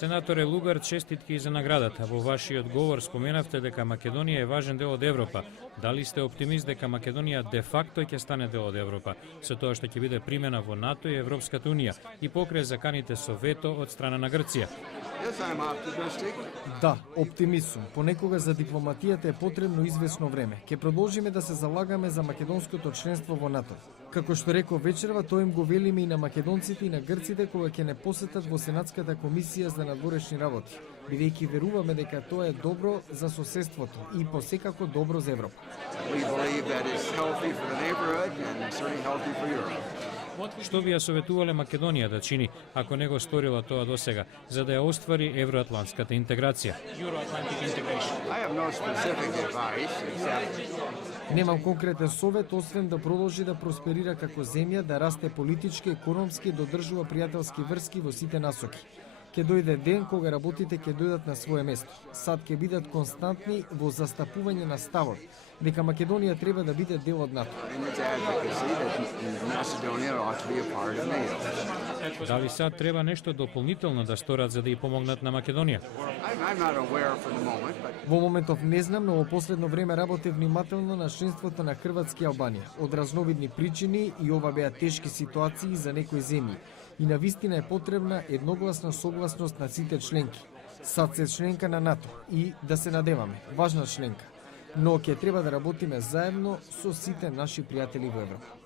Сенаторе Лугар, честитки за наградата. Во вашиот говор споменавте дека Македонија е важен дел од Европа. Дали сте оптимист дека Македонија де факто ќе стане дел од Европа, со тоа што ќе биде примена во НАТО и Европската унија и покрај заканите со вето од страна на Грција? Да, оптимист сум. Понекога за дипломатијата е потребно извесно време. Ке продолжиме да се залагаме за македонското членство во НАТО. Како што реков вечерва, тоа им го велиме и на македонците и на грците кога ќе не посетат во Сенатската комисија за надворешни работи, бидејќи веруваме дека тоа е добро за соседството и посекако добро за Европа. Што би ја советувале Македонија да чини, ако не го сторила тоа досега, за да ја оствари евроатлантската интеграција? Немам конкретен совет, освен да продолжи да просперира како земја, да расте политички, економски и да одржува пријателски врски во сите насоки. Ке дојде ден кога работите ќе дојдат на свое место. Сад ќе бидат константни во застапување на ставот дека Македонија треба да биде дел од НАТО. Дали сад треба нешто дополнително да сторат за да ја помогнат на Македонија? Во моментов не знам, но во последно време работев внимателно на членството на Хрватска и Албанија. Од разновидни причини и ова беа тешки ситуации за некои земји. И на вистина е потребна едногласна согласност на сите членки. Сад се членка на НАТО и да се надеваме, важна членка. Но ќе треба да работиме заедно со сите наши пријатели во Европа.